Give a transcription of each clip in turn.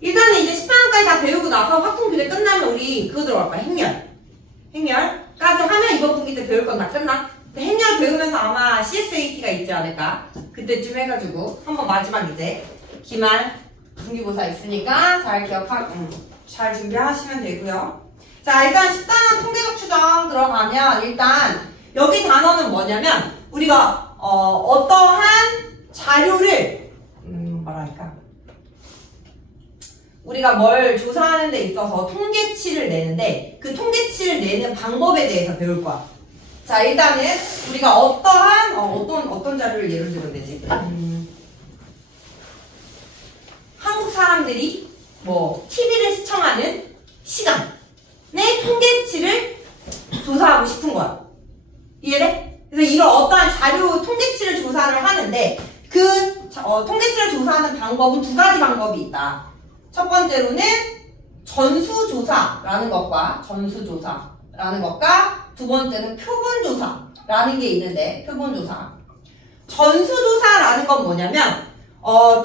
일단은 이제 10단원까지 다 배우고 나서 확통교재 끝나면 우리 그거 들어갈 거야. 행렬. 행렬까지 하면 이번 분기 때 배울 건 다 끝나. 행렬 배우면서 아마 CSAT가 있지 않을까? 그때쯤 해가지고 한번 마지막 이제 기말 분기고사 있으니까 잘 준비하시면 되고요. 자, 일단 10단원 통계적 추정 들어가면 일단 여기 단어는 뭐냐면 우리가 어떠한 자료를 뭐랄까 우리가 뭘 조사하는 데 있어서 통계치를 내는데 그 통계치를 내는 방법에 대해서 배울 거야. 자, 일단은 우리가 어떠한 어떤 자료를 예를 들면 되지? 한국 사람들이 뭐 TV를 시청하는 시간의 통계치를 조사하고 싶은 거야. 이해돼? 그래서 이걸 어떠한 자료 통계치를 조사를 하는데 그 통계치를 조사하는 방법은 두 가지 방법이 있다. 첫 번째로는 전수조사라는 것과 두 번째는 표본조사라는 게 있는데 표본조사. 전수조사라는 건 뭐냐면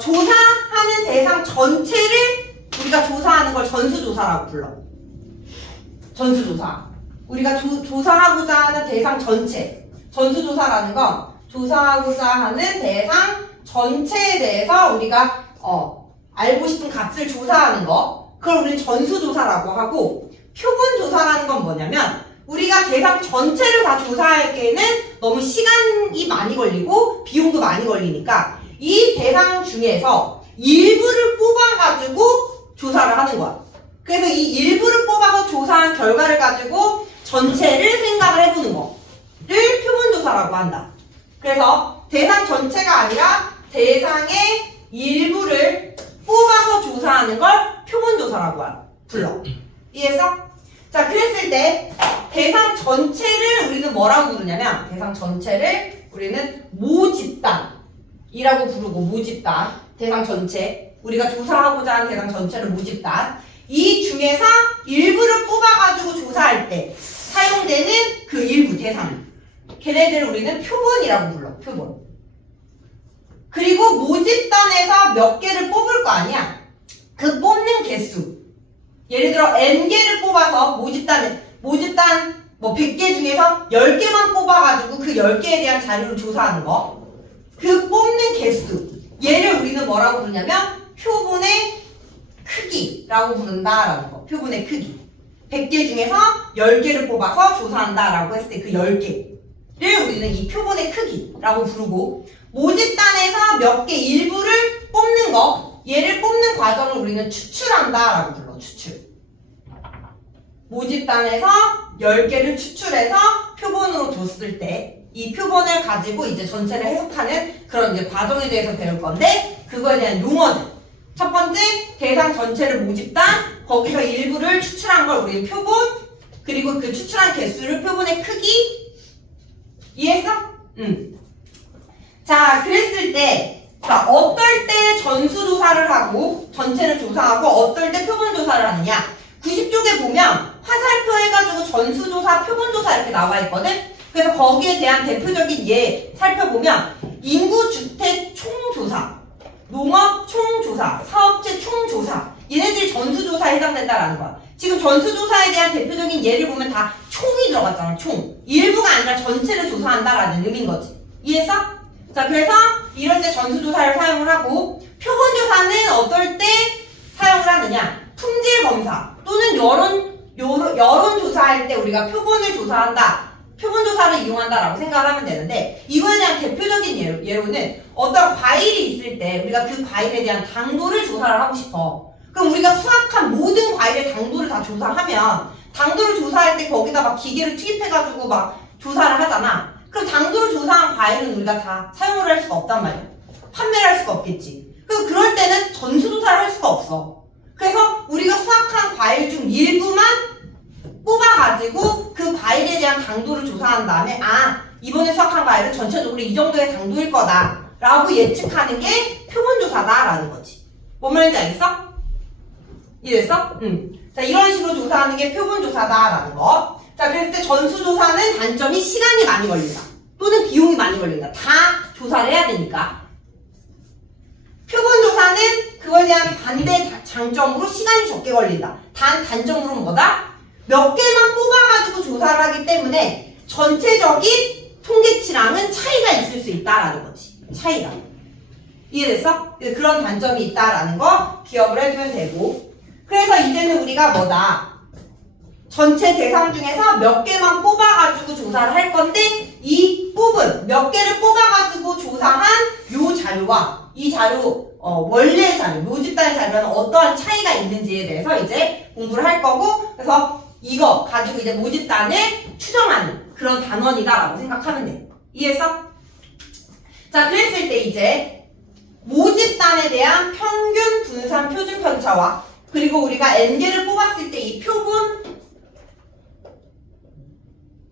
조사하는 대상 전체를 우리가 조사하는 걸 전수조사라고 불러. 전수조사. 우리가 조사하고자 하는 대상 전체. 전수조사라는 건 조사하고자 하는 대상 전체에 대해서 우리가 알고 싶은 값을 조사하는 거. 그걸 우리는 전수조사라고 하고 표본조사라는 건 뭐냐면 우리가 대상 전체를 다 조사하기에는 너무 시간이 많이 걸리고 비용도 많이 걸리니까 이 대상 중에서 일부를 뽑아가지고 조사를 하는 거야. 그래서 이 일부를 뽑아서 조사한 결과를 가지고 전체를 생각을 해보는 거를 표본조사라고 한다. 그래서 대상 전체가 아니라 대상의 일부를 뽑아서 조사하는 걸 표본조사라고 불러. 이해했어? 자, 그랬을 때 대상 전체를 우리는 뭐라고 부르냐면 대상 전체를 우리는 모집단이라고 부르고 모집단, 대상 전체 우리가 조사하고자 하는 대상 전체를 모집단 이 중에서 일부를 뽑아가지고 조사할 때 사용되는 그 일부 대상 걔네들을 우리는 표본이라고 불러. 표본. 그리고 모집단에서 몇 개를 뽑을 거 아니야. 그 뽑는 개수 예를 들어 N개를 뽑아서 모집단 뭐 100개 중에서 10개만 뽑아가지고 그 10개에 대한 자료를 조사하는 거. 그 뽑는 개수. 얘를 우리는 뭐라고 부르냐면 표본의 크기라고 부른다라는 거. 표본의 크기. 100개 중에서 10개를 뽑아서 조사한다라고 했을 때 그 10개를 우리는 이 표본의 크기라고 부르고 모집단에서 몇 개 일부를 뽑는 거. 얘를 뽑는 과정을 우리는 추출한다라고 불러. 추출. 모집단에서 10개를 추출해서 표본으로 줬을 때 이 표본을 가지고 이제 전체를 해석하는 그런 이제 과정에 대해서 배울 건데 그거에 대한 용어들. 첫 번째 대상 전체를 모집단 거기서 일부를 추출한 걸 우리는 표본 그리고 그 추출한 개수를 표본의 크기 이해했어? 자, 그랬을 때 자, 어떨 때 전수조사를 하고 전체를 조사하고 어떨 때 표본조사를 하느냐 90쪽에 보면 화살표 해가지고 전수조사, 표본조사 이렇게 나와 있거든? 그래서 거기에 대한 대표적인 예 살펴보면 인구주택 총조사, 농업 총조사, 사업체 총조사 얘네들이 전수조사에 해당된다라는 거야. 지금 전수조사에 대한 대표적인 예를 보면 다 총이 들어갔잖아. 총. 일부가 아니라 전체를 조사한다라는 의미인 거지. 이해했어? 자, 그래서 이럴 때 전수조사를 사용을 하고 표본조사는 어떨 때 사용을 하느냐 품질검사 또는 여론조사할 때 우리가 표본을 조사한다 표본조사를 이용한다라고 생각을 하면 되는데 이거에 대한 대표적인 예로는 어떤 과일이 있을 때 우리가 그 과일에 대한 당도를 조사를 하고 싶어. 그럼 우리가 수확한 모든 과일의 당도를 다 조사하면 당도를 조사할 때 거기다 막 기계를 투입해가지고 막 조사를 하잖아. 그럼 당도를 조사한 과일은 우리가 다 사용을 할 수가 없단 말이야. 판매를 할 수가 없겠지. 그래서 그럴 때는 전수조사를 할 수가 없어. 그래서 우리가 수확한 과일 중 일부만 뽑아가지고 그 과일에 대한 당도를 조사한 다음에 이번에 수확한 과일은 전체적으로 이 정도의 당도일 거다 라고 예측하는 게 표본조사다라는 거지. 뭔 말인지 알겠어? 이해됐어? 자, 이런 식으로 조사하는 게 표본조사다라는 거. 자, 그랬을 때 전수조사는 단점이 시간이 많이 걸린다. 또는 비용이 많이 걸린다. 다 조사를 해야 되니까. 표본조사는 그거에 대한 반대 장점으로 시간이 적게 걸린다. 단점으로는 뭐다? 몇 개만 뽑아가지고 조사를 하기 때문에 전체적인 통계치랑은 차이가 있을 수 있다라는 거지. 차이가. 이해됐어? 그런 단점이 있다라는 거 기억을 해두면 되고. 그래서 이제는 우리가 뭐다? 전체 대상 중에서 몇 개만 뽑아가지고 조사를 할 건데 이 뽑은 몇 개를 뽑아가지고 조사한 요 자료와 이 자료 원래 자료, 모집단의 자료는 어떠한 차이가 있는지에 대해서 이제 공부를 할 거고 그래서 이거 가지고 이제 모집단을 추정하는 그런 단원이다라고 생각하면 돼. 이해했어? 자, 그랬을 때 이제 모집단에 대한 평균, 분산, 표준 편차와 그리고 우리가 n개를 뽑았을 때 이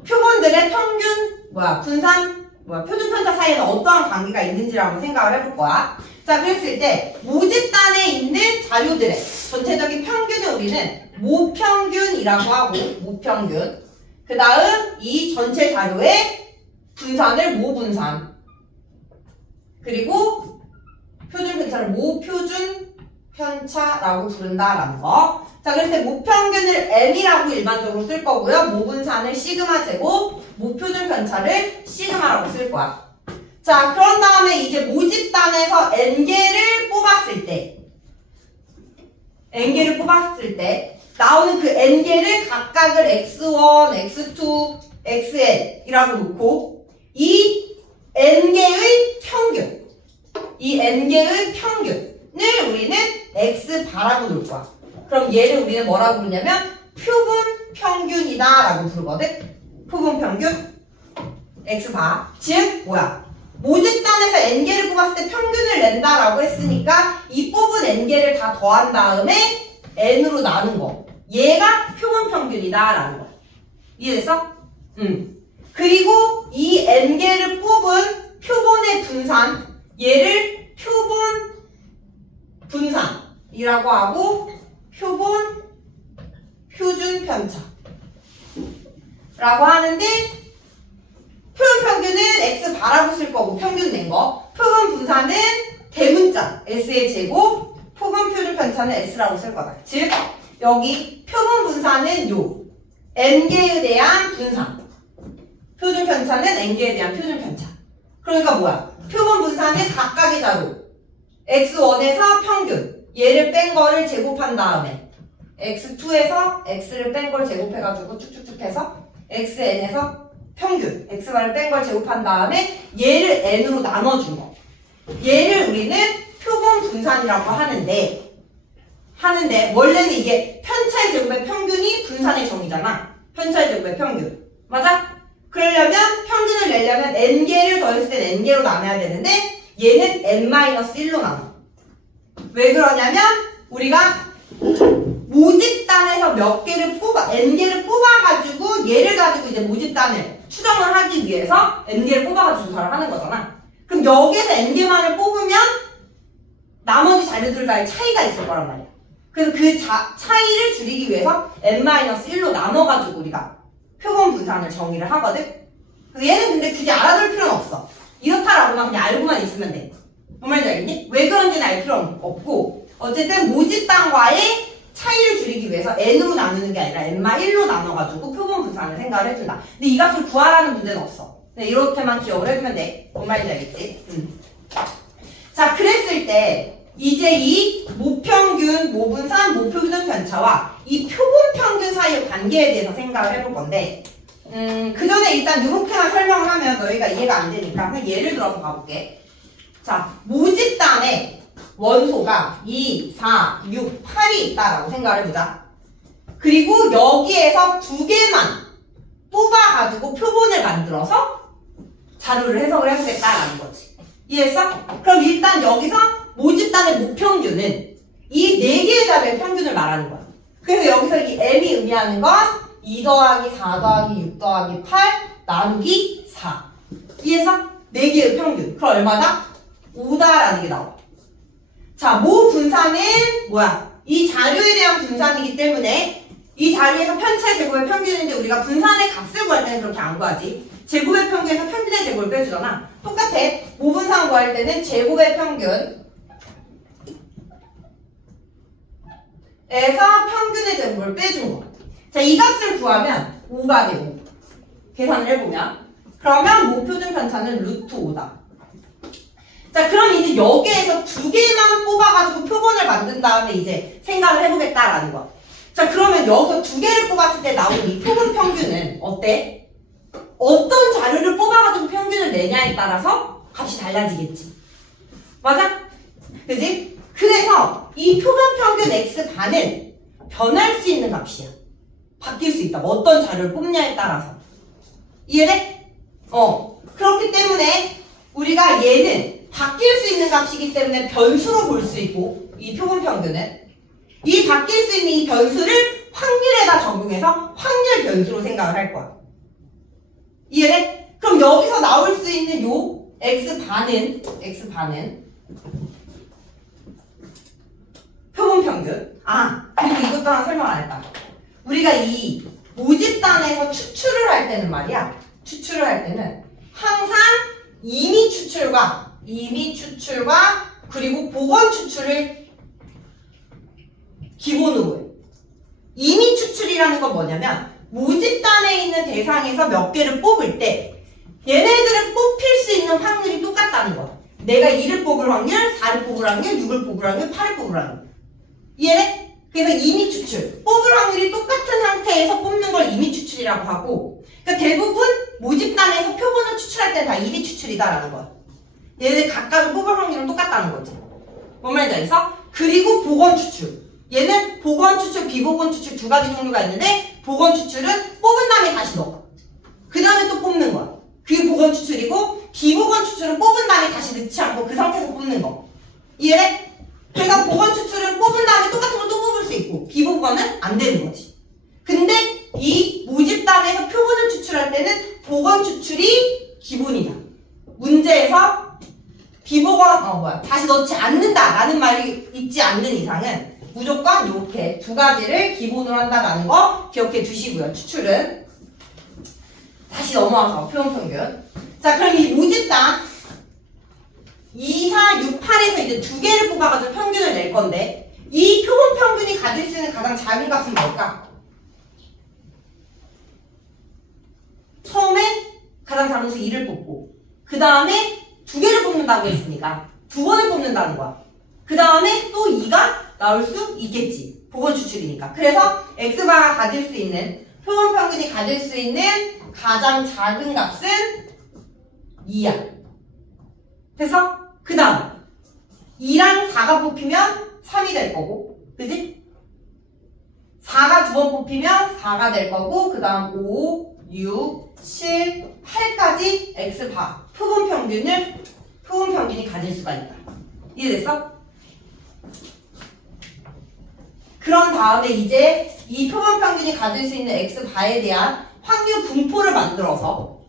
표본들의 평균, 분산, 표준 편차 사이에는 어떠한 관계가 있는지를 한번 생각을 해볼 거야. 자, 그랬을 때 모집단에 있는 자료들의 전체적인 평균을 우리는 모평균이라고 하고 모평균. 그 다음 이 전체 자료의 분산을 모분산. 그리고 표준 편차를 모표준 편차라고 부른다라는 거. 자, 그래서 모평균을 m이라고 일반적으로 쓸 거고요. 모분산을 시그마 제곱, 모표준 편차를 시그마라고 쓸 거야. 자, 그런 다음에 이제 모집단에서 n개를 뽑았을 때 나오는 그 n개를 각각을 x1, x2, xn이라고 놓고 이 n개의 평균을 우리는 x바라고 놓을 거야. 그럼 얘를 우리는 뭐라고 부르냐면 표본 평균이다 라고 부르거든. 표본 평균 x바. 즉 모집단에서 n개를 뽑았을 때 평균을 낸다라고 했으니까 이 뽑은 n개를 다 더한 다음에 n으로 나눈 거. 얘가 표본 평균이다 라는 거. 이해됐어? 그리고 이 n개를 뽑은 표본의 분산, 얘를 표본 분산이라고 하고 표본 표준 편차라고 하는데 표본 평균은 x바라고 쓸 거고 평균 낸 거. 표본 분산은 대문자 s의 제곱, 표본 표준 편차는 s라고 쓸 거다. 즉 여기 표본 분산은 요 n개에 대한 분산, 표준 편차는 n개에 대한 표준 편차. 그러니까 표본 분산은 각각의 자료 x1에서 평균, 얘를 뺀 거를 제곱한 다음에 x2에서 x를 뺀 걸 제곱해가지고 쭉쭉쭉 해서 xn에서 평균, x만을 뺀 걸 제곱한 다음에 얘를 n으로 나눠준 거. 얘를 우리는 표본 분산이라고 하는데 원래는 이게 편차의 제곱의 평균이 분산의 정의잖아. 편차의 제곱의 평균. 맞아? 그러려면 평균을 내려면 n개를 더했을 땐 n개로 나눠야 되는데 얘는 n-1로 나눠. 왜 그러냐면 우리가 모집단에서 몇 개를 n개를 뽑아가지고 얘를 가지고 이제 모집단을 추정을 하기 위해서 n개를 뽑아가지고 조사를 하는 거잖아. 그럼 여기에서 n개만을 뽑으면 나머지 자료들과의 차이가 있을 거란 말이야. 그래서 그 차이를 줄이기 위해서 n-1로 나눠가지고 우리가 표본 분산을 정의를 하거든. 그래서 얘는 근데 굳이 알아둘 필요는 없어. 이렇다라고만 그냥 알고만 있으면 돼. 뭔 말인지 알겠니? 왜 그런지는 알 필요는 없고 어쨌든 모집단과의 차이를 줄이기 위해서 n으로 나누는 게 아니라 n-1로 나눠가지고 표본 분산을 생각을 해준다. 근데 이 값을 구하라는 문제는 없어. 이렇게만 기억을 해주면 돼. 뭔 말인지 알겠지? 자, 그랬을 때 이제 이 모평균, 모분산, 모표준 편차와 이 표본 평균 사이의 관계에 대해서 생각을 해볼 건데 그 전에 일단 이렇게만 설명을 하면 너희가 이해가 안 되니까 그냥 예를 들어서 봐볼게. 자, 모집단에 원소가 2, 4, 6, 8이 있다라고 생각을 해보자. 그리고 여기에서 2개만 뽑아가지고 표본을 만들어서 자료를 해석을 해보겠다라는 거지. 이해했어? 그럼 일단 여기서 모집단의 모평균은 이 4개의 자료의 평균을 말하는 거야. 그래서 여기서 이 m이 의미하는 건 2 더하기 4 더하기 6 더하기 8 나누기 4. 이해했어? 4개의 평균. 그럼 얼마다? 5다라는 게 나와. 자, 모 분산은 이 자료에 대한 분산이기 때문에 이 자료에서 편차의 제곱의 평균인데 우리가 분산의 값을 구할 때는 그렇게 안 구하지. 제곱의 평균에서 평균의 제곱을 빼주잖아. 똑같아. 모분산 구할 때는 제곱의 평균 에서 평균의 제곱을 빼준 거. 자, 이 값을 구하면 5가 되고 계산을 해보면 그러면 목표준 편차는 루트 5다. 자, 그럼 이제 여기에서 두 개만 뽑아가지고 표본을 만든 다음에 이제 생각을 해보겠다라는 거. 자, 그러면 여기서 두 개를 뽑았을 때 나오는 이 표본 평균은 어때? 어떤 자료를 뽑아가지고 평균을 내냐에 따라서 값이 달라지겠지. 맞아? 그지? 그래서 이 표본 평균 x반은 변할 수 있는 값이야. 바뀔 수 있다. 어떤 자료를 뽑냐에 따라서. 이해돼? 그렇기 때문에 우리가 얘는 바뀔 수 있는 값이기 때문에 변수로 볼 수 있고, 이 표본 평균은 이 바뀔 수 있는 이 변수를 확률에다 적용해서 확률 변수로 생각을 할 거야. 이해돼? 그럼 여기서 나올 수 있는 요 x반은 표본 평균. 그리고 이것도 하나 설명 안 했다. 우리가 이 모집단에서 추출을 할 때는 말이야. 추출을 할 때는 항상 임의 추출과 그리고 보건 추출을 기본으로 해. 임의 추출이라는 건 뭐냐면 모집단에 있는 대상에서 몇 개를 뽑을 때 얘네들을 뽑힐 수 있는 확률이 똑같다는 거야. 내가 2를 뽑을 확률, 4를 뽑을 확률, 6을 뽑을 확률, 8을 뽑을 확률. 이해돼? 그래서 임의 추출. 뽑을 확률이 똑같은 상태에서 뽑는 걸 임의 추출이라고 하고, 그러니까 대부분 모집단에서 표본을 추출할 때 다 임의 추출이다라는 거야. 얘네들 각각을 뽑을 확률은 똑같다는 거지. 뭔 말인지 알겠어? 그리고 보건 추출. 얘는 보건 추출, 비보건 추출 두 가지 종류가 있는데, 보건 추출은 뽑은 다음에 다시 넣어. 그 다음에 또 뽑는 거야. 그게 보건 추출이고, 비보건 추출은 뽑은 다음에 다시 넣지 않고 그 상태에서 뽑는 거. 이해돼? 그래서 보건 추출은 뽑은 다음에 똑같은 걸 또 뽑을 수 있고, 비보건은 안 되는 거지. 근데 이 모집단에서 표본을 추출할 때는 보건 추출이 기본이다. 문제에서 비보건, 다시 넣지 않는다라는 말이 있지 않는 이상은 무조건 이렇게 두 가지를 기본으로 한다는 거 기억해 주시고요. 추출은. 다시 넘어와서 표본 평균. 자, 그럼 이 모집단 2, 4, 6, 8에서 이제 두 개를 뽑아가지고 평균을 낼 건데, 이 표본 평균이 가질 수 있는 가장 작은 값은 뭘까? 처음에 가장 작은 수 2를 뽑고, 그 다음에 두 개를 뽑는다고 했으니까 두 번을 뽑는다는 거야. 그 다음에 또 2가 나올 수 있겠지. 보건 추출이니까. 그래서 x바가 가질 수 있는, 표본 평균이 가질 수 있는 가장 작은 값은 2야. 그래서 그 다음 2랑 4가 뽑히면 3이 될 거고, 그지? 4가 두 번 뽑히면 4가 될 거고, 그 다음 5, 6, 7, 8까지 x바 표본 평균이 가질 수가 있다. 이해됐어? 그런 다음에 이제 이 표본 평균이 가질 수 있는 x바에 대한 확률 분포를 만들어서,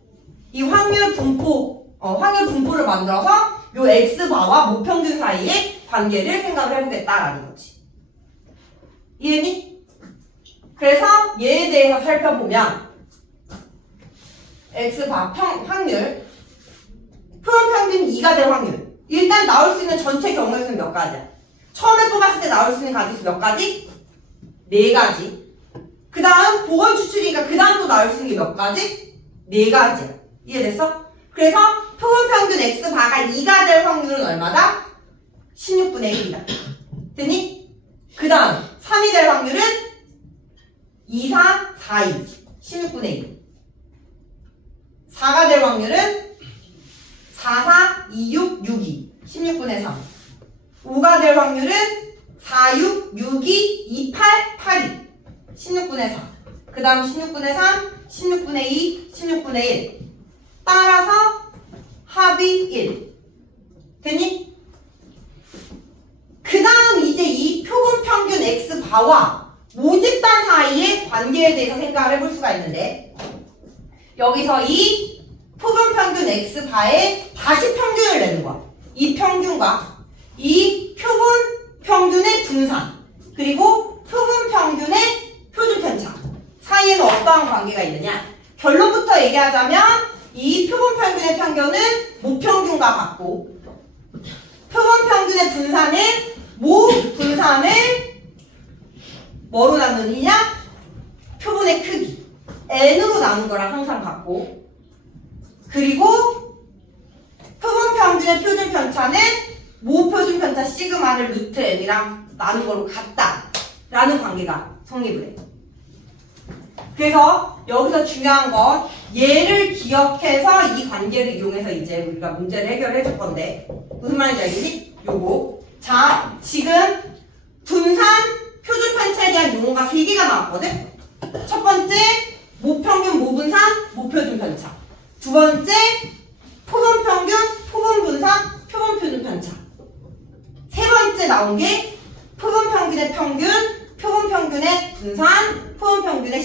이 확률 분포를 만들어서 요 x바와 모평균 사이의 관계를 생각을 해보겠다라는 거지. 이해니? 그래서 얘에 대해서 살펴보면 x바 확률, 표본 평균 2가 될 확률. 일단 나올 수 있는 전체 경우의 수는 몇 가지야? 처음에 뽑았을 때 나올 수 있는 가지수 몇 가지? 4가지. 그 다음 보건 추출이니까 그 다음 또 나올 수 있는 게 몇 가지? 4가지야. 이해됐어? 그래서 표본 평균 x바가 2가 될 확률은 얼마다? 16분의 1이다. 됐니? 그 다음 3이 될 확률은 2, 4, 4, 2. 16분의 1. 4가 될 확률은 4, 4, 2, 6, 6, 2. 16분의 3. 5가 될 확률은 4, 6, 6, 2, 2, 8, 8, 2. 16분의 4. 그 다음 16분의 3, 16분의 2, 16분의 1. 따라서 합이 1. 됐니? 그 다음 이제 이 표본 평균 x바와 모집단 사이의 관계에 대해서 생각을 해볼 수가 있는데, 여기서 이 표본 평균 x바에 다시 평균을 내는 거야. 이 평균과 이 표본 평균의 분산, 그리고 표본 평균의 표준 편차 사이에는 어떠한 관계가 있느냐? 결론부터 얘기하자면 이 표본 평균의 평균은 모평균과 같고, 표본 평균의 분산은 모 분산을 뭐로 나누느냐? 표본의 크기. n으로 나눈 거랑 항상 같고. 그리고 표본 평균의 표준 편차는 모 표준 편차 시그마를 루트 n이랑 나눈 거로 같다. 라는 관계가 성립을 해. 그래서 여기서 중요한 건 얘를 기억해서 이 관계를 이용해서 이제 우리가 문제를 해결해 줄 건데 무슨 말인지 알겠니? 요거. 자, 지금 분산 표준 편차에 대한 용어가 3개가 나왔거든? 첫 번째, 모평균, 모분산, 모표준 편차. 두 번째, 표본 평균, 표본 분산, 표본 표준 편차. 세 번째 나온 게 표본 평균의 평균, 표본 평균의 분산, 표본 평균의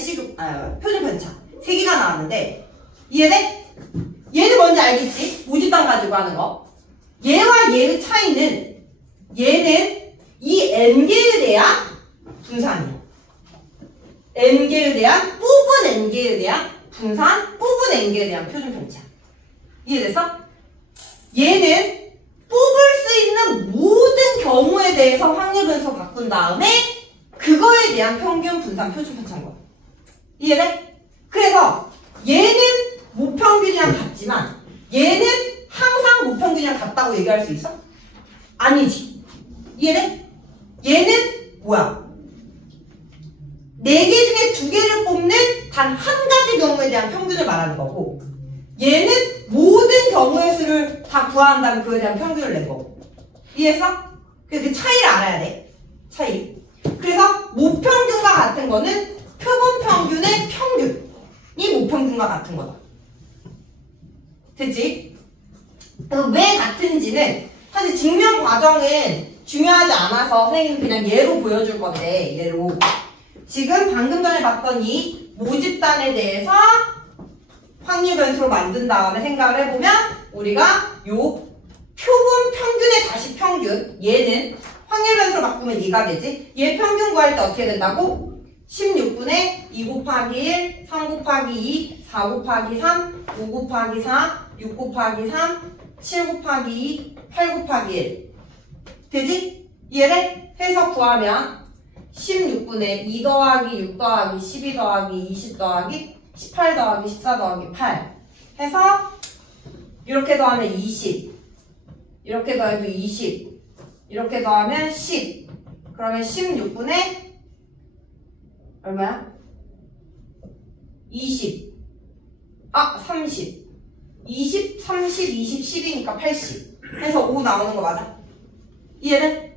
표준 편차. 3개가 나왔는데 이해돼? 얘는 뭔지 알겠지? 모집단 가지고 하는 거. 얘와 얘의 차이는 얘는 이 n개에 대한 분산이야. n개에 대한 뽑은 n개에 대한 분산, 뽑은 n개에 대한 표준 편차. 이해됐어? 얘는 뽑을 수 있는 모든 경우에 대해서 확률 변수 바꾼 다음에 그거에 대한 평균, 분산, 표준 편차인 거야. 이해돼? 그래서 얘는 모평균이랑 같지만 얘는 항상 모평균이랑 같다고 얘기할 수 있어? 아니지. 이해돼? 얘는 뭐야? 4개 중에 2개를 뽑는 단 한 가지 경우에 대한 평균을 말하는 거고 얘는 모든 경우의 수를 다 구한 다음에 그에 대한 평균을 낸 거고. 이해했어? 그래서 그 차이를 알아야 돼. 차이. 그래서 모평균과 같은 거는 표본 평균의 평균이 모평균과 같은 거다. 됐지? 그래서 왜 같은지는 사실 증명 과정은 중요하지 않아서 선생님이 그냥 예로 보여줄 건데 예로 지금 방금 전에 봤던 이 모집단에 대해서 확률 변수로 만든 다음에 생각을 해보면 우리가 요 표본 평균의 다시 평균 얘는 확률 변수로 바꾸면 얘가 되지. 얘 평균 구할 때 어떻게 된다고? 16분의 2 곱하기 1, 3 곱하기 2, 4 곱하기 3, 5 곱하기 4, 6 곱하기 3, 7 곱하기 2, 8 곱하기 1 되지? 얘를 해서 구하면 16분의 2 더하기 6 더하기 12 더하기 20 더하기 18 더하기 14 더하기 8 해서 이렇게 더하면 20 이렇게 더해도 20 이렇게 더하면 10 그러면 16분의 얼마야? 20 30 20, 30, 20, 10이니까 80 해서 5 나오는 거 맞아? 이해는?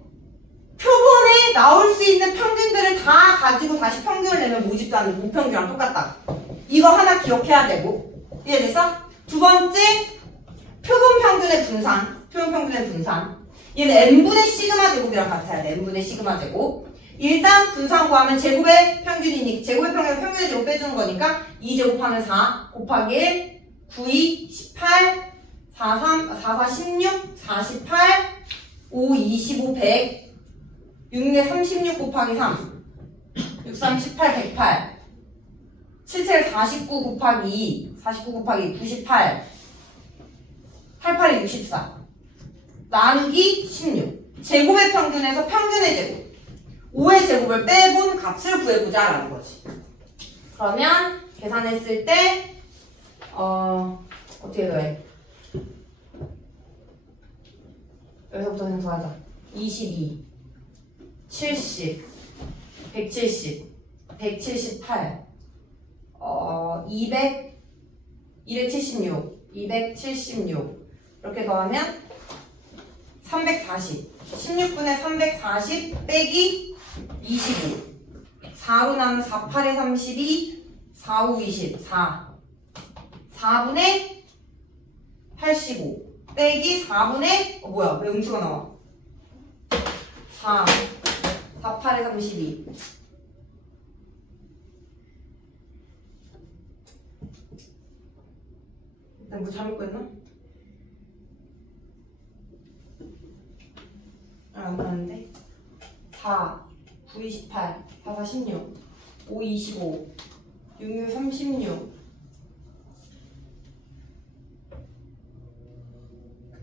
표본에 나올 수 있는 평균들을 다 가지고 다시 평균을 내면 모집단은 모평균이랑 똑같다. 이거 하나 기억해야 되고. 이해됐어? 두 번째, 표본 평균의 분산. 표본 평균의 분산. 얘는 n분의 시그마 제곱이랑 같아야 돼. n분의 시그마 제곱. 일단 분산 구하면 제곱의 평균이니까 제곱의 평균의 제곱 빼주는 거니까 2제곱하면 4 곱하기 1 9, 2, 18 4, 4, 16 48 5, 25, 100 6, 36 곱하기 3 6, 3, 18, 108 7, 7, 49 곱하기 2 49 곱하기 98 88이 64 나누기 16 제곱의 평균에서 평균의 제곱 5의 제곱을 빼본 값을 구해보자 라는 거지. 그러면 계산했을 때 어떻게 더해? 여기서부터 그냥 더하자. 22 70 170 178 200 276 276 이렇게 더하면 340 16분의 340 빼기 25 4로 나면 4, 8에 32 4, 5, 24 4분의 85 빼기 4분의 뭐야 왜 음수가 나와 4 4, 8에 32 일단 뭐 잘못 구했나? 안 나왔는데 4 9, 28 4, 4, 16 5, 25 6, 6, 36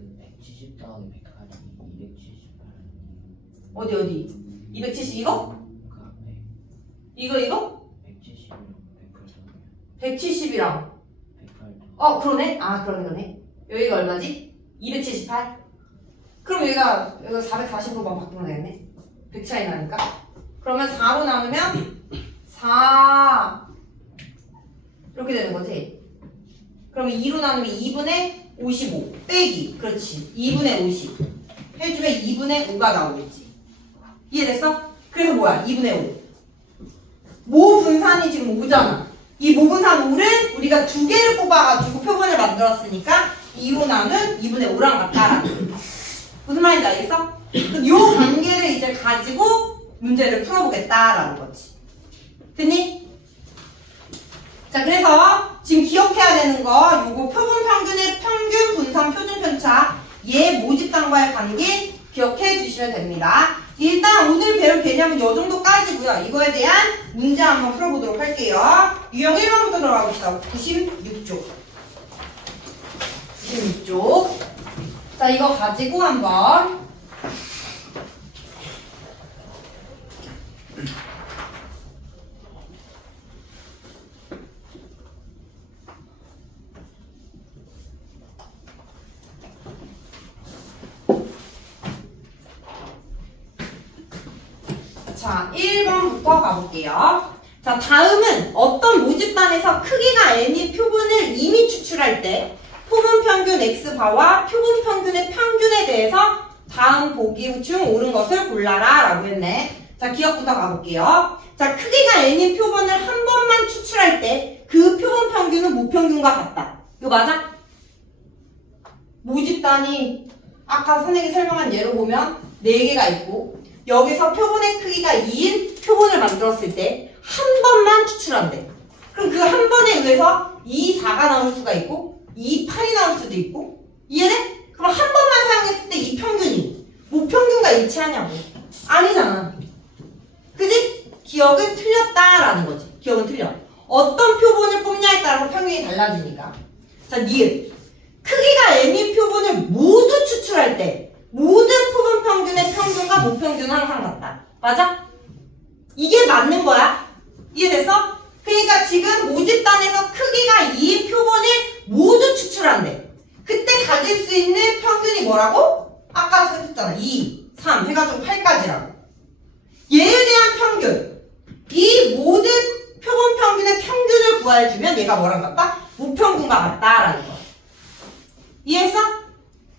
170 더하기 108이 278 어디 270 이거? 그 앞에 이거? 170이랑 170이랑 그러네? 그러네. 여기가 얼마지? 278? 그럼 여기가 440으로만 바꾸면 되겠네? 100 차이 나니까. 그러면 4로 나누면 4 이렇게 되는 거지? 그러면 2로 나누면 2분의 55 빼기, 그렇지, 2분의 50 해주면 2분의 5가 나오겠지. 이해됐어? 그래서 뭐야? 2분의 5. 모 분산이 지금 5잖아. 이 모 분산 5를 우리가 두 개를 뽑아가지고 표본을 만들었으니까 2로 나눈 2분의 5랑 같다라는 거. 무슨 말인지 알겠어? 이 관계를 이제 가지고 문제를 풀어보겠다라는 거지. 됐니? 자, 그래서 지금 기억해야 되는 거, 요거 표본 평균의 평균, 분산, 표준 편차, 얘 모집단과의 관계 기억해 주시면 됩니다. 일단 오늘 배울 개념은 요 정도까지고요. 이거에 대한 문제 한번 풀어보도록 할게요. 유형 1번부터 들어가 봅시다. 96쪽. 96쪽. 자, 이거 가지고 한번 자, 1번부터 가볼게요. 자, 다음은 어떤 모집단에서 크기가 n인 표본을 이미 추출할 때 표본 평균 x바와 표본 평균의 평균에 대해서 다음 보기 중 옳은 것을 골라라 라고 했네. 자, 기억부터 가볼게요. 자, 크기가 n인 표본을 한 번만 추출할 때 그 표본 평균은 모평균과 같다. 이거 맞아? 모집단이 아까 선생님이 설명한 예로 보면 4개가 있고 여기서 표본의 크기가 2인 표본을 만들었을 때 한 번만 추출한대. 그럼 그 한 번에 의해서 2, 4가 나올 수가 있고 2, 8이 나올 수도 있고. 이해돼? 그럼 한 번만 사용했을 때 이 평균이 모평균과 일치하냐고. 아니잖아. 그지? 기억은 틀렸다라는 거지. 기억은 틀려. 어떤 표본을 뽑냐에 따라서 평균이 달라지니까. 자, 니은. 크기가 n인 표본을 모두 추출할 때 모든 표본 평균의 평균과 모평균은 항상 같다. 맞아? 이게 맞는 거야. 이해됐어? 그러니까 지금 모집단에서 크기가 2인 표본을 모두 추출한대. 그때 가질 수 있는 평균이 뭐라고? 아까 설명했잖아. 2, 3 해가지고 8까지라고. 얘에 대한 평균. 이 모든 표본 평균의 평균을 구해주면 얘가 뭐랑 같다? 모평균과 같다라는 거. 이해했어?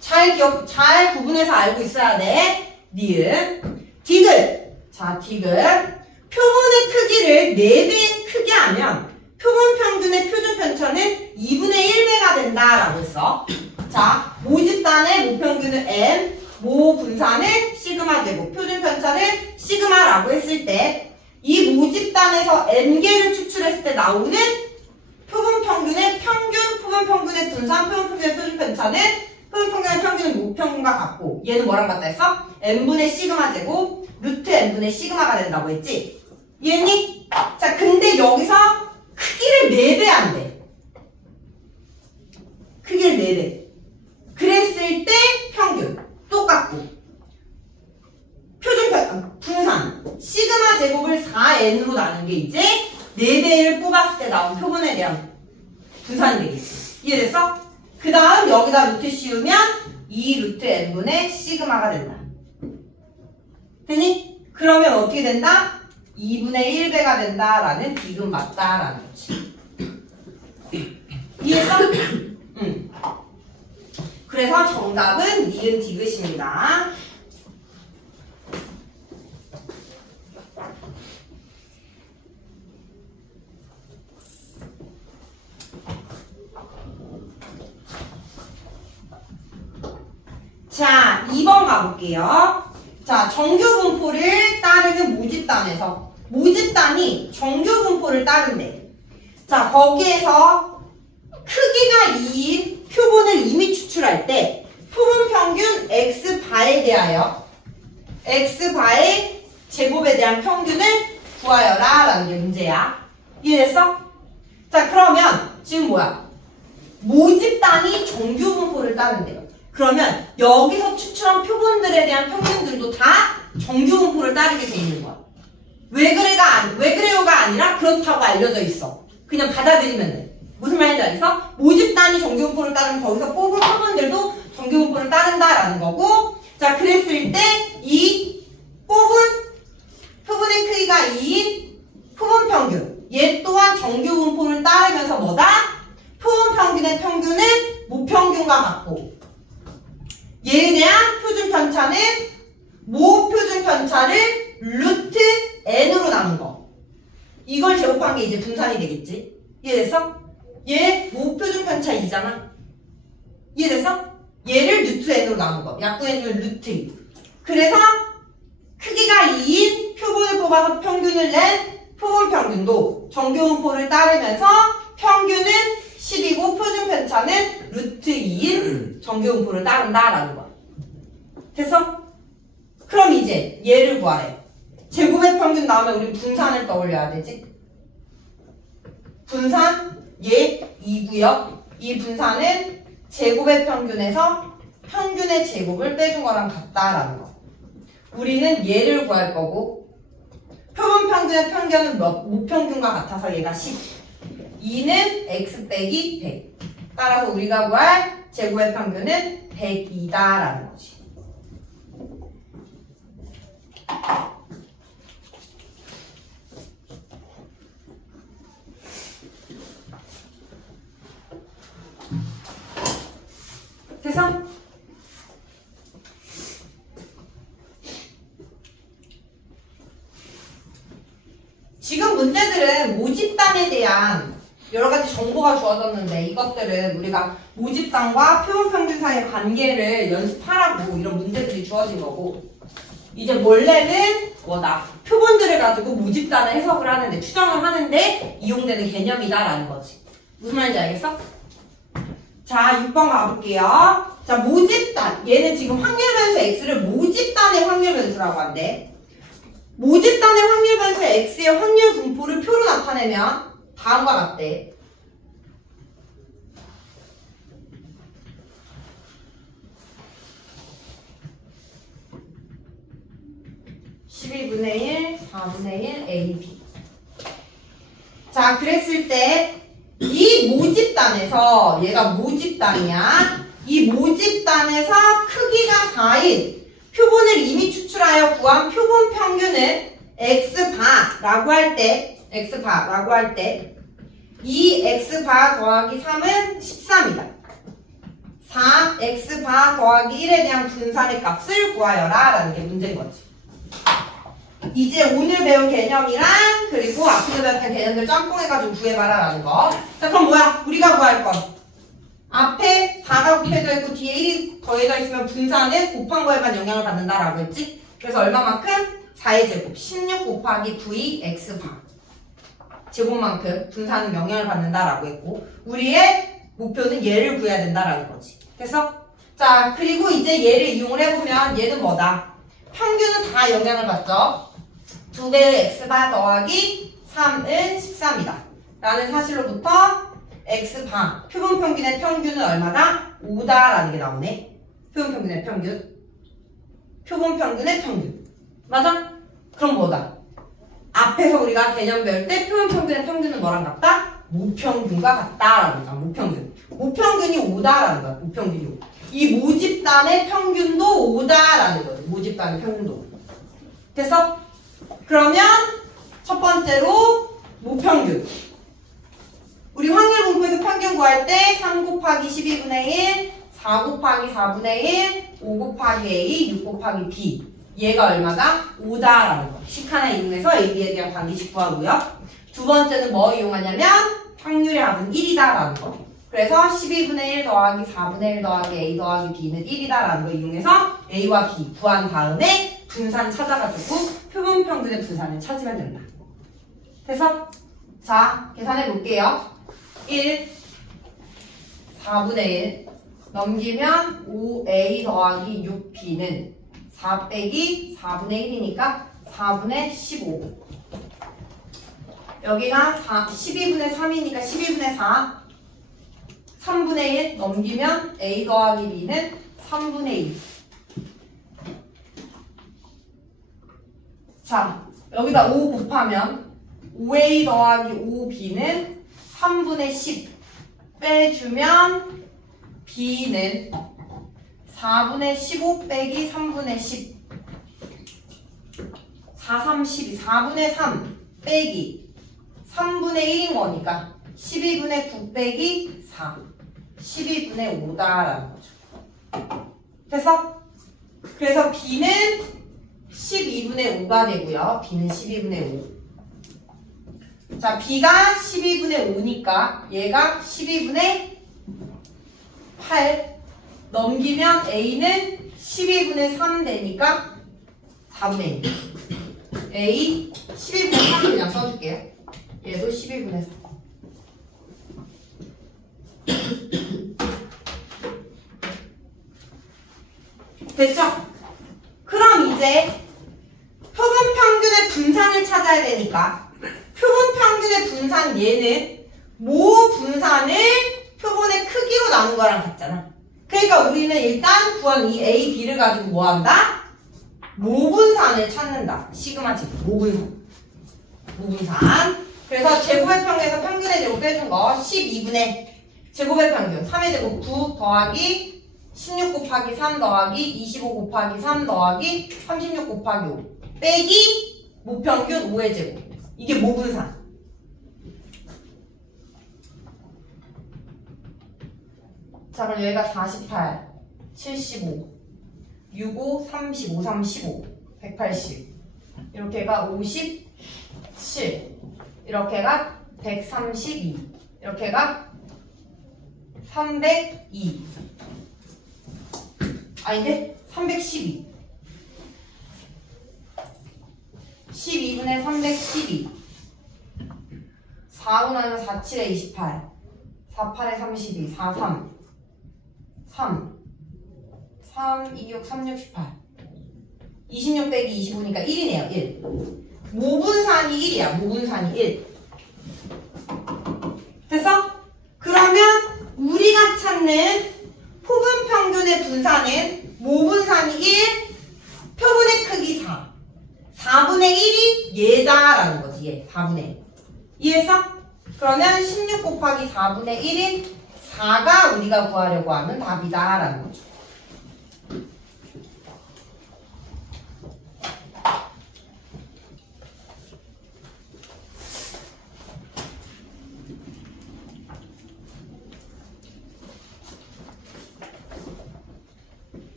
잘 구분해서 알고 있어야 돼. 니은. 디귿. 자, 디귿. 표본의 크기를 4배의 크게 하면 표본 평균의 표준 편차는 2분의 1배가 된다라고 했어. 자, 모집단의 모평균은 n, 모 분산은 시그마 제곱, 표준 편차는 시그마라고 했을 때 이 모집단에서 n개를 추출했을 때 나오는 표본 평균의 평균, 표본 평균의 분산, 표본 평균의 표준 편차는 표본 평균의 평균은 모평균과 같고 얘는 뭐랑 같다 했어? n분의 시그마 제곱 루트 n분의 시그마가 된다고 했지? 이해했니? 자, 근데 여기서 크기를 4배 한대. 크기를 4배. 그랬을 때 평균 똑같고 표준 분산 시그마 제곱을 4n으로 나눈 게 이제 4배를 뽑았을 때 나온 표본에 대한 분산이 되겠지. 이해됐어? 그 다음 여기다 루트 씌우면 2 루트 n분의 시그마가 된다. 되니? 그러면 어떻게 된다? 2분의 1배가 된다라는 디귿 맞다라는 거지. 이해했어? 응. 그래서 정답은 니은 디귿입니다. 자, 2번 가볼게요. 자, 정규분포를 따르는 모집단에서 모집단이 정규분포를 따른대. 자, 거기에서 크기가 2인 표본을 이미 추출할 때 표본 평균 x바에 대하여 x바의 제곱에 대한 평균을 구하여라 라는 게 문제야. 이해됐어? 자, 그러면 지금 뭐야? 모집단이 정규분포를 따른대요. 그러면 여기서 추출한 표본들에 대한 평균들도 다 정규분포를 따르게 돼 있는 거야. 왜 그래요가 아니라 그렇다고 알려져 있어. 그냥 받아들이면 돼. 무슨 말인지 알겠어? 모집단이 정규분포를 따르면 거기서 뽑은 표본들도 정규분포를 따른다라는 거고, 자, 그랬을 때 이 뽑은 표본의 크기가 2인 표본 평균, 얘 또한 정규분포를 따르면서 뭐다? 표본 평균의 평균은 모평균과 같고, 얘에 대한 표준 편차는 모표준 편차를 루트 n으로 나눈 거. 이걸 제곱한 게 이제 분산이 되겠지. 이해됐어? 얘 모표준 편차 2잖아. 이해됐어? 얘를 루트 n으로 나눈 거. 약분해주면 루트. 그래서 크기가 2인 표본을 뽑아서 평균을 낸 표본 평균도 정규분포를 따르면서 평균은 10이고 표준 편차는 루트 2인 정규분포를 따른다라는 거야. 됐어? 그럼 이제 얘를 구하래. 제곱의 평균 나오면 우리 분산을 떠올려야 되지. 분산 얘 2구요. 이 분산은 제곱의 평균에서 평균의 제곱을 빼준 거랑 같다라는 거. 우리는 얘를 구할 거고, 표본 평균의 평균은 모평균과 같아서 얘가 10. 2는 x 빼기 100. 따라서 우리가 구할 제곱의 평균은 102다라는 거지. 됐어? 지금 문제들은 모집단에 대한 여러 가지 정보가 주어졌는데, 이것들은 우리가 모집단과 표본평균 사이의 관계를 연습하라고 이런 문제들이 주어진 거고, 이제 원래는 뭐다? 표본들을 가지고 모집단을 해석을 하는데, 추정을 하는데 이용되는 개념이다라는 거지. 무슨 말인지 알겠어? 자, 6번 가볼게요. 자, 모집단. 얘는 지금 확률 변수 x를 모집단의 확률 변수라고 한대. 모집단의 확률 변수 x의 확률 분포를 표로 나타내면 다음과 같대. (12분의 1) (4분의 1) a, b. 자, 그랬을 때 이 모집단에서, 얘가 모집단이야. 이 모집단에서 크기가 4인 표본을 이미 추출하여 구한 표본 평균은 x바라고 할 때, 이 x바 더하기 3은 13이다. 4x바 더하기 1에 대한 분산의 값을 구하여라 라는 게 문제인 거지. 이제 오늘 배운 개념이랑 그리고 앞에서 배웠던 개념들 짬뽕해가지고 구해봐라 라는 거. 자, 그럼 뭐야? 우리가 구할 건 앞에 4가 곱해져 있고 뒤에 1이 더해져 있으면 분산은 곱한 거에만 영향을 받는다라고 했지? 그래서 얼마만큼? 4의 제곱 16 곱하기 9이 x바 제곱만큼 분산은 영향을 받는다라고 했고, 우리의 목표는 얘를 구해야 된다라는 거지. 됐어? 자, 그리고 이제 얘를 이용을 해보면 얘는 뭐다? 평균은 다 영향을 받죠? 2배의 x바 더하기 3은 13이다 라는 사실로부터 x바 표본 평균의 평균은 얼마다? 5다 라는 게 나오네. 표본 평균의 평균, 표본 평균의 평균. 맞아? 그럼 뭐다? 앞에서 우리가 개념 배울 때 표본 평균의 평균은 뭐랑 같다? 모평균과 같다라는 거야. 모평균이 5다라는 거야. 모평균이 5. 이 모집단의 평균도 5다라는 거지. 모집단의 평균도. 됐어? 그러면 첫 번째로 모평균. 우리 확률 분포에서 평균 구할 때 3 곱하기 12분의 1, 4 곱하기 4분의 1, 5 곱하기 a, 6 곱하기 b. 얘가 얼마다? 5다라는 거. 식 하나 이용해서 a, b에 대한 관계식 구하고요. 두 번째는 뭐 이용하냐면 확률의 합은 1이다라는 거. 그래서 12분의 1 더하기 4분의 1 더하기 a 더하기 b는 1이다라는 거 이용해서 a와 b 구한 다음에 분산 찾아가지고 표본 평균의 분산을 찾으면 된다. 됐어? 자, 계산해 볼게요. 1, 4분의 1 넘기면 5a 더하기 6b는 4 빼기 4분의 1이니까 4분의 15. 여기가 12분의 3이니까 12분의 4. 3분의 1 넘기면 a 더하기 b는 3분의 1. 자, 여기다 5 곱하면 5a 더하기 5b는 3분의 10 빼주면 b는 4분의 15 빼기 3분의 10 4, 3, 12 4분의 3 빼기 3분의 1인 거니까 12분의 9 빼기 4 12분의 5다라는 거죠. 됐어? 그래서 b는 12분의 5가 되고요. b는 12분의 5. 자, b가 12분의 5니까 얘가 12분의 8 넘기면 a는 12분의 3 되니까 4분의 1. a 12분의 3 그냥 써줄게요. 얘도 12분의 3. 됐죠? 그럼 이제 표본 평균의 분산을 찾아야 되니까 표본 평균의 분산 얘는 모 분산을 표본의 크기로 나눈 거랑 같잖아. 그러니까 우리는 일단 구한 이 a, b를 가지고 뭐 한다? 모분산을 찾는다. 시그마 제곱, 모분산. 모분산. 그래서 제곱의 평균에서 평균의 제곱 빼준 거 12분의 제곱의 평균 3의 제곱 9 더하기 16 곱하기 3 더하기 25 곱하기 3 더하기 36 곱하기 5 빼기 모평균 5의 제곱. 이게 모분산. 자, 그럼 여기가 48, 75, 65, 35, 35, 180 이렇게가 57 이렇게가 132 이렇게가 302 아닌데? 312 12분의 312 4로 나누면 4, 7에 28 4, 8에 32 4, 3 3 3, 2, 6, 3, 6, 18 26 빼기 25니까 1이네요. 1 모분산이 1이야. 모분산이 1 됐어? 그러면 우리가 찾는 표본 평균의 분산은 모분산이 1 표본의 크기 4 4분의 1이 얘다라는 거지. 얘 4분의 1 이해했어? 그러면 16 곱하기 4분의 1인 4가 우리가 구하려고 하는 답이다라는 거죠.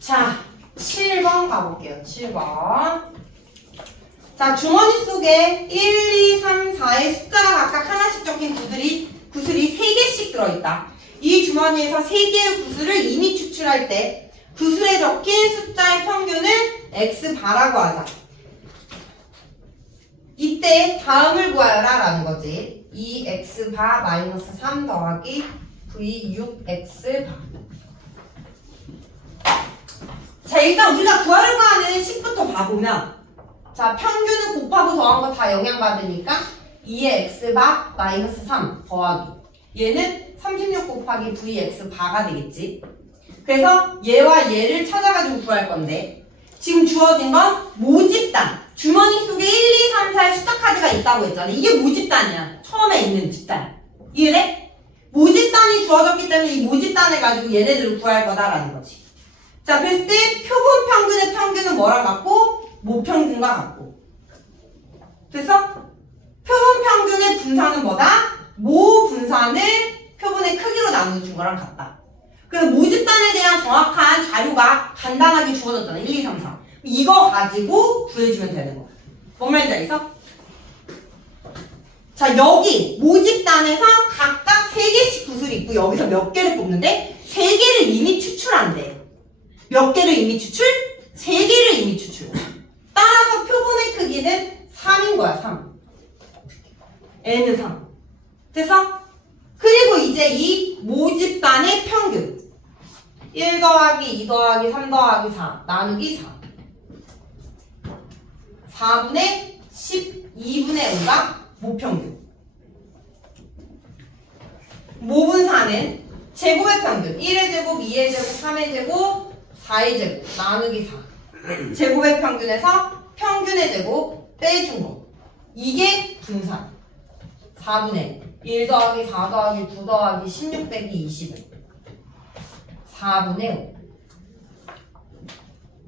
자, 7번 가볼게요. 7번. 자, 주머니 속에 1, 2, 3, 4의 숫자가 각각 하나씩 적힌 구슬이 3개씩 들어있다. 이 주머니에서 3개의 구슬을 이미 추출할 때 구슬에 적힌 숫자의 평균을 x바라고 하자. 이때 다음을 구하여라 라는 거지. 2x바 마이너스 3 더하기 v6x바. 자, 일단 우리가 구하려고 하는 식부터 봐보면, 자, 평균은 곱하고 더한 거 다 영향받으니까 2의 x바 마이너스 3 더하기 얘는 36 곱하기 vx바가 되겠지. 그래서 얘와 얘를 찾아가지고 구할 건데, 지금 주어진 건 모집단. 주머니 속에 1, 2, 3, 4의 숫자 카드가 있다고 했잖아. 이게 모집단이야. 처음에 있는 집단. 이해돼? 모집단이 주어졌기 때문에 이 모집단을 가지고 얘네들을 구할 거다라는 거지. 자, 그랬을 때 표본 평균의 평균은 뭐랑 같고? 모평균과 같고. 됐어? 표본 평균의 분산은 뭐다? 모 분산을 표본의 크기로 나눠준 거랑 같다. 그래서 모집단에 대한 정확한 자료가 간단하게 주어졌잖아. 1, 2, 3, 4. 이거 가지고 구해주면 되는 거야. 뭔 말인지 알겠어? 자, 여기 모집단에서 각각 3개씩 구슬이 있고 여기서 몇 개를 뽑는데 3개를 이미 추출한대. 몇 개를 이미 추출? 3개를 이미 추출. 따라서 표본의 크기는 3인 거야, 3. n은 3. 됐어? 그리고 이제 이제 이 모집단의 평균 1 더하기 2 더하기 3 더하기 4 나누기 4 4분의 12분의 5가 모평균. 모분사는 제곱의 평균 1의 제곱, 2의 제곱, 3의 제곱, 4의 제곱 나누기 4 제곱의 평균에서 평균의 제곱 빼준 거. 이게 분산 4분의 1 더하기 4 더하기 9 더하기 16 빼기 20은 4분의 5.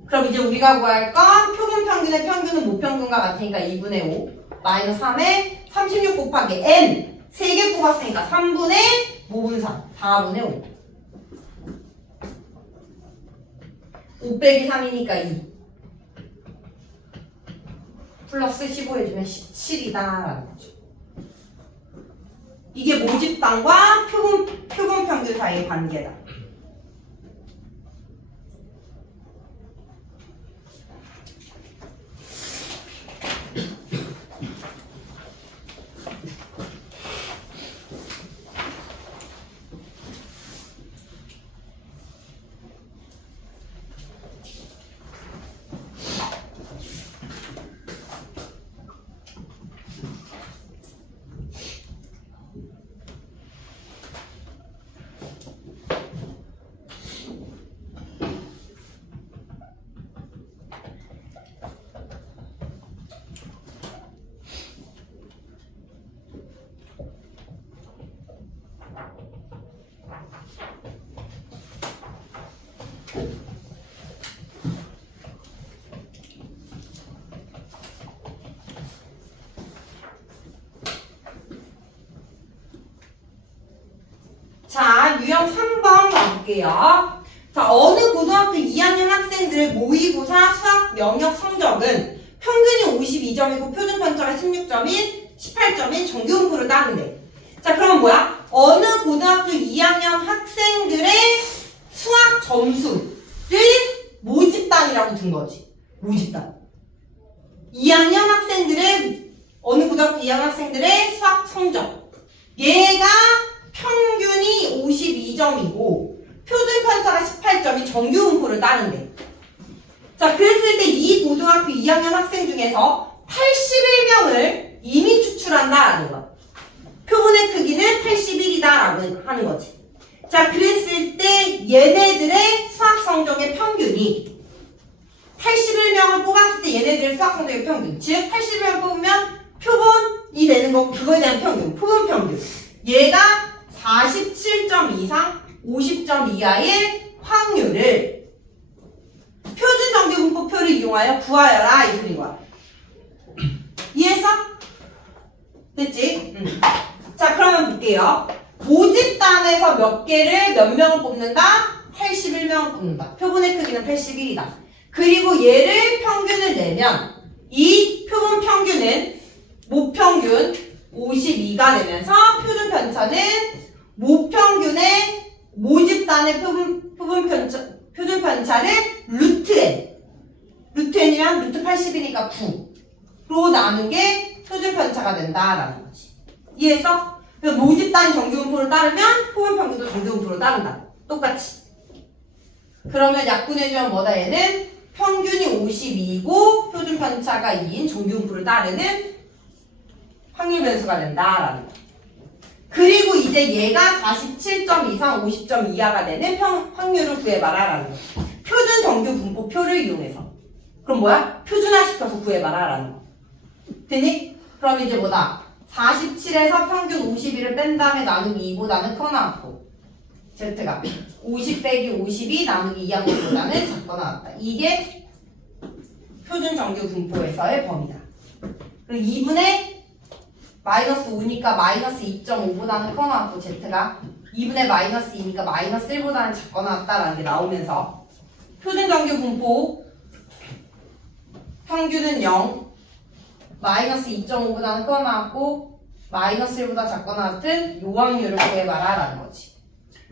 그럼 이제 우리가 구할 건 표본 평균의 평균은 모평균과 같으니까 2분의 5 마이너스 3에 36 곱하기 n 3개 뽑았으니까 3분의 모분산 4분의 5. 5 빼기 3이니까 2 플러스 15 해주면 17이다 라는 거죠. 이게 모집단과 표본 평균 사이의 관계다. 자, 유형 3번 가볼게요. 자, 어느 고등학교 2학년 학생들의 모의고사 수학 영역 성적은 평균이 52점이고 표준 편차가 16점인 18점인 정규분포를 따는데. 자, 그러면 뭐야? 어느 고등학교 2학년 학생들의 수학 점수를 모집단이라고 둔 거지. 모집단. 2학년 학생들의 어느 고등학교 2학년 학생들의 수학 성적. 얘가 평균이 52점이고 표준 편차가 18점이 정규분포를 따는데. 자, 그랬을 때 이 고등학교 2학년 학생 중에서 81명을 이미 추출한다라는 거. 표본의 크기는 81이다라고 하는 거지. 자, 그랬을 때 얘네들의 수학 성적의 평균이 81명을 뽑았을 때 얘네들의 수학 성적의 평균, 즉 81명을 뽑으면 표본이 되는 거고 그거에 대한 평균, 표본 평균. 얘가 47점 이상 50점 이하의 확률을 표준 정규분포표를 이용하여 구하여라 이 소린 거야. 이해했어? 됐지? 자, 그러면 볼게요. 모집단에서 몇 명을 뽑는다? 81명을 뽑는다. 표본의 크기는 81이다. 그리고 얘를 평균을 내면 이 표본 평균은 모평균 52가 되면서 표준 편차는 모평균의 모집단의 표준 편차를 루트 n. 루트 n이면 루트 80이니까 9로 나눈 게 표준 편차가 된다라는 거지. 이해했어? 그래서 모집단 정규분포를 따르면 표본 평균도 정규분포를 따른다. 똑같이. 그러면 약분해주면 뭐다? 얘는 평균이 52이고 표준 편차가 2인 정규분포를 따르는 확률 변수가 된다라는 거. 그리고 이제 얘가 47점 이상 50점 이하가 되는 확률을 구해봐라라는 거. 표준 정규분포표를 이용해서. 그럼 뭐야? 표준화시켜서 구해봐라라는 거. 되니? 그럼 이제 뭐다? 47에서 평균 51을 뺀 다음에 나누기 2보다는 커 나왔고 Z가 50 빼기 52 나누기 2하는 것보다는 작거 나왔다. 이게 표준 정규분포에서의 범위다. 그리고 2분의 마이너스 5니까 마이너스 2.5보다는 커 나왔고 Z가 2분의 마이너스 2니까 마이너스 1보다는 작거 나왔다라는 게 나오면서 표준 정규분포 평균은 0 마이너스 2.5보다는 커 나왔고 마이너스 1보다 작거 나왔든 요 확률을 구해봐라 라는 거지.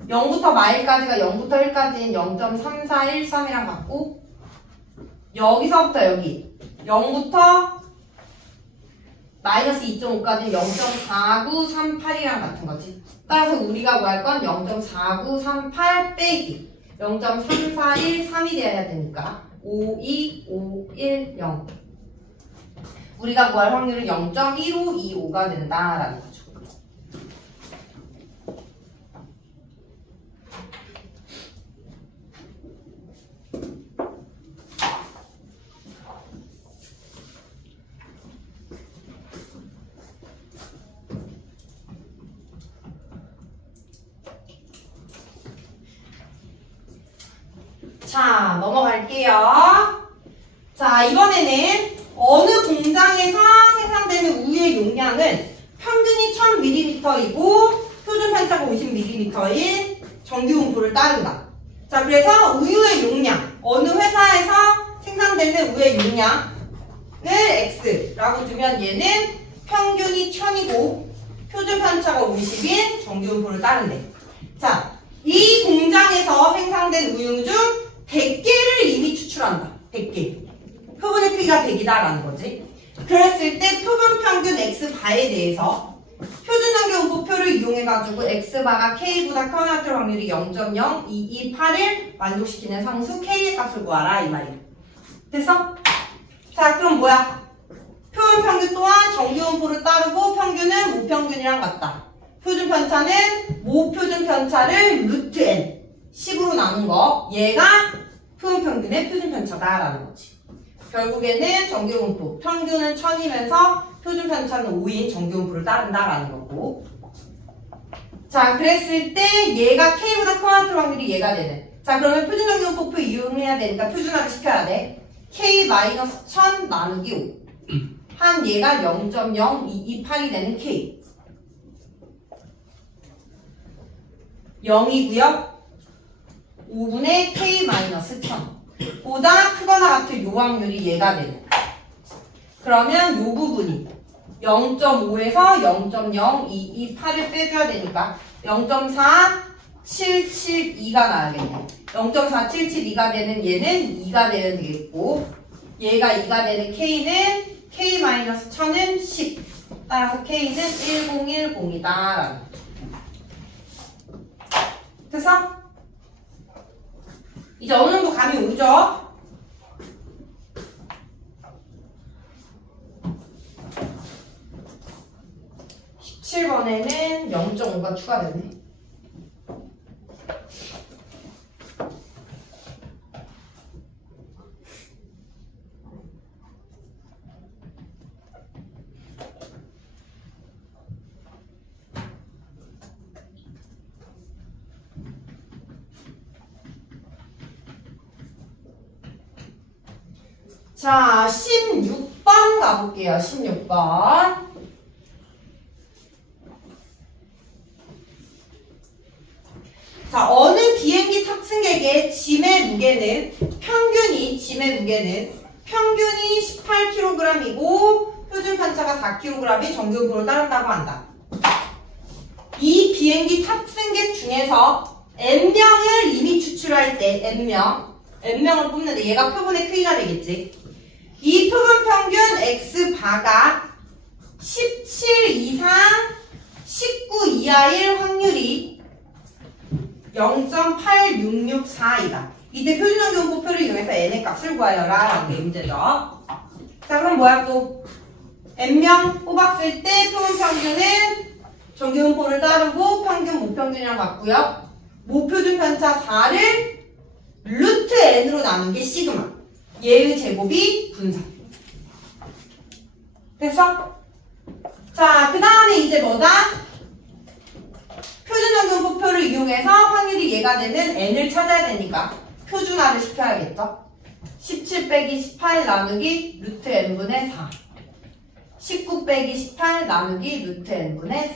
0부터 마일까지가 0부터 1까지인 0.3413이랑 같고, 여기서부터 여기 0부터 마이너스 2.5까지 0.4938이랑 같은 거지. 따라서 우리가 구할 건 0.4938 빼기 0.3413이 돼야 되니까 52510. 우리가 구할 확률은 0.1525가 된다라는 거죠. 자, 넘어갈게요. 자, 이번에는 어느 공장에서 생산되는 우유의 용량은 평균이 1000ml이고 표준 편차가 50ml인 정규 분포를 따른다. 자, 그래서 우유의 용량, 어느 회사에서 생산되는 우유의 용량을 X라고 두면 얘는 평균이 1000이고 표준 편차가 50인 정규 분포를 따른대. 자, 이 공장에서 생산된 우유 중 100개를 이미 추출한다. 100개. 표본의 크기가 100이다라는 거지. 그랬을 때 표본 평균 X바에 대해서 표준 정규 분포표를 이용해가지고 X바가 K보다 커 확률이 0.0228을 만족시키는 상수 K의 값을 구하라 이 말이야. 됐어? 자, 그럼 뭐야? 표본 평균 또한 정규 분포를 따르고 평균은 모평균이랑 같다. 표준 편차는 모표준 편차를 루트 n 10으로 나눈 거. 얘가 표본 평균의 표준 편차다라는 거지. 결국에는 정규 분포 평균은 1000이면서 표준 편차는 5인 정규 분포를 따른다라는 거고. 자, 그랬을 때 얘가 K보다 커 확률이 얘가 되는. 자, 그러면 표준 정규 분포표 이용해야 되니까 표준화를 시켜야 돼. K-1000 나누기 5. 한 얘가 0.0228이 되는 K. 0이고요. 5분의 K-1000 보다 크거나 같은 요 확률이 얘가 되는. 그러면 요 부분이 0.5에서 0.0228을 빼줘야 되니까 0.4772가 나야겠네. 0.4772가 되는 얘는 2가 되면 되겠고, 얘가 2가 되는 K는 K-1000은 10. 따라서 K는 1010이다라는. 됐어? 이제 어느 정도 감이 오죠? (17번에는) 0.5가 추가되네. 자, 16번 가볼게요. 16번. 자, 어느 비행기 탑승객의 짐의 무게는 평균이 18kg이고 표준 편차가 4kg인 정규 분포를 따른다고 한다. 이 비행기 탑승객 중에서 N명을 이미 추출할 때 N명을 뽑는데 얘가 표본의 크기가 되겠지. 이 표본 평균 X바가 17 이상 19 이하일 확률이 0.8664이다. 이때 표준 정규 분포표를 이용해서 N의 값을 구하여라 라는 게 문제죠. 자, 그럼 뭐야 또? N명 뽑았을 때 표본 평균은 정규 분포를 따르고 평균 모평균이랑 같고요. 모표준 편차 4를 루트 n으로 나눈 게 시그마. 얘의 제곱이 분산. 됐어? 자, 그 다음에 이제 뭐다? 표준정규분포표를 이용해서 확률이 얘가 되는 n을 찾아야 되니까 표준화를 시켜야겠죠? 17 빼기 18 나누기 루트 n분의 4. 19 빼기 18 나누기 루트 n분의 4.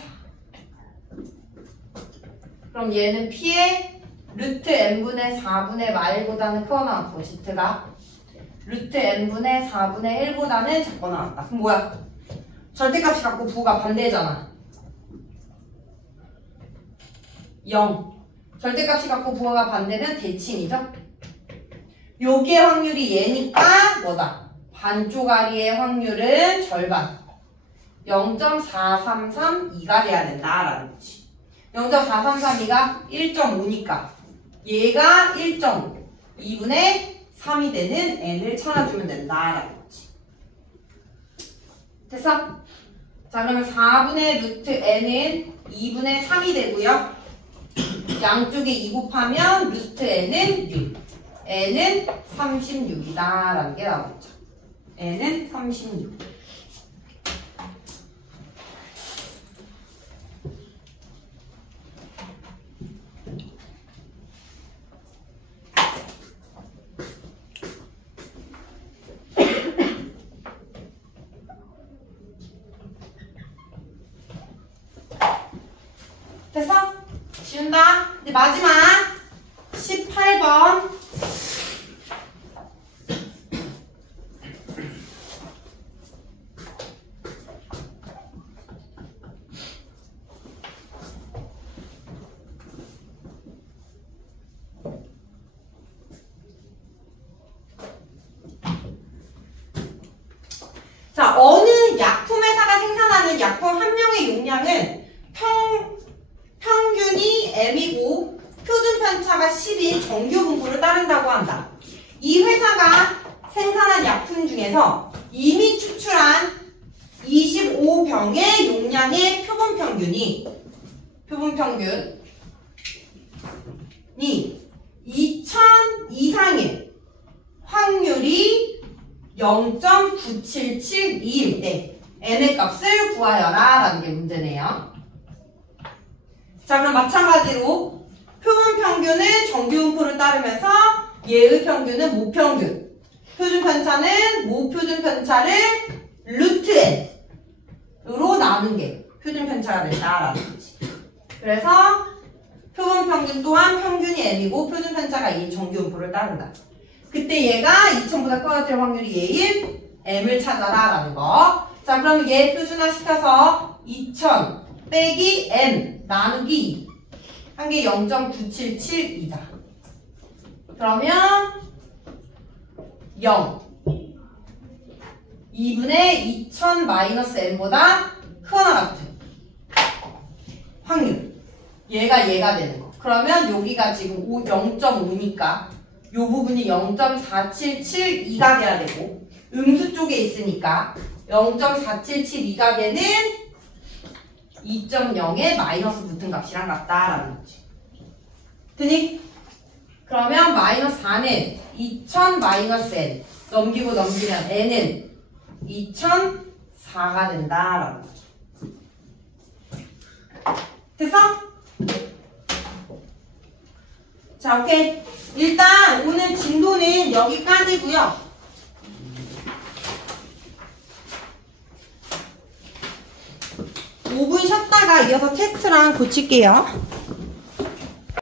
그럼 얘는 p의 루트 n분의 4분의 말보다는 크거 나왔고, z가 루트 n분의 4분의 1보다는 작거 나왔다. 그럼 뭐야? 절대값이 갖고 부호가 반대잖아. 0. 절대값이 갖고 부호가 반대는 대칭이죠? 요게 확률이 얘니까 뭐다? 반쪽아리의 확률은 절반. 0.4332가 돼야 된다라는 거지. 0.4332가 1.5니까 얘가 1.5 2분의 3이 되는 n을 찾아주면 된다라는 거지. 됐어? 자, 그러면 4분의 루트 n은 2분의 3이 되고요. 양쪽에 2 곱하면 루트 n은 6. n은 36이다라는 게 나오죠. n은 36. 됐어? 지운다. 이제 마지막 18번. 자, 어느 약품 회사가 생산하는 약품 한 명의 용량은 평균이 m이고 표준 편차가 10인 정규 분포를 따른다고 한다. 이 회사가 생산한 약품 중에서 이미 추출한 25병의 용량의 표본 평균이 2000 이상일 확률이 0.9772일 때 n의 값을 구하여라 라는 게 문제네요. 자, 그럼 마찬가지로 표본 평균은 정규 분포를 따르면서 얘의 평균은 모평균, 표준 편차는 모표준 편차를 루트 n으로 나눈 게 표준 편차가 된다라는 거지. 그래서 표본 평균 또한 평균이 n이고 표준 편차가 2인 정규 분포를 따른다. 그때 얘가 2000보다 커질 확률이 얘일 m을 찾아라라는 거. 자, 그럼 얘 표준화 시켜서 2000 빼기 m 나누기 한 개 0.977이다. 그러면 0 2분의 2000 마이너스 m보다 크거나 같은 확률. 얘가 되는 거. 그러면 여기가 지금 0.5니까 요 부분이 0.4772가 돼야 되고 음수 쪽에 있으니까 0.4772가 되는 2.0에 마이너스 붙은 값이랑 같다라는 거지. 되니? 그러면 마이너스 4는 2000 마이너스 n 넘기면 n은 2004가 된다라는 거지. 됐어? 자, 오케이. 일단 오늘 진도는 여기까지고요. 5분 쉬었다가 이어서 테스트랑 고칠게요.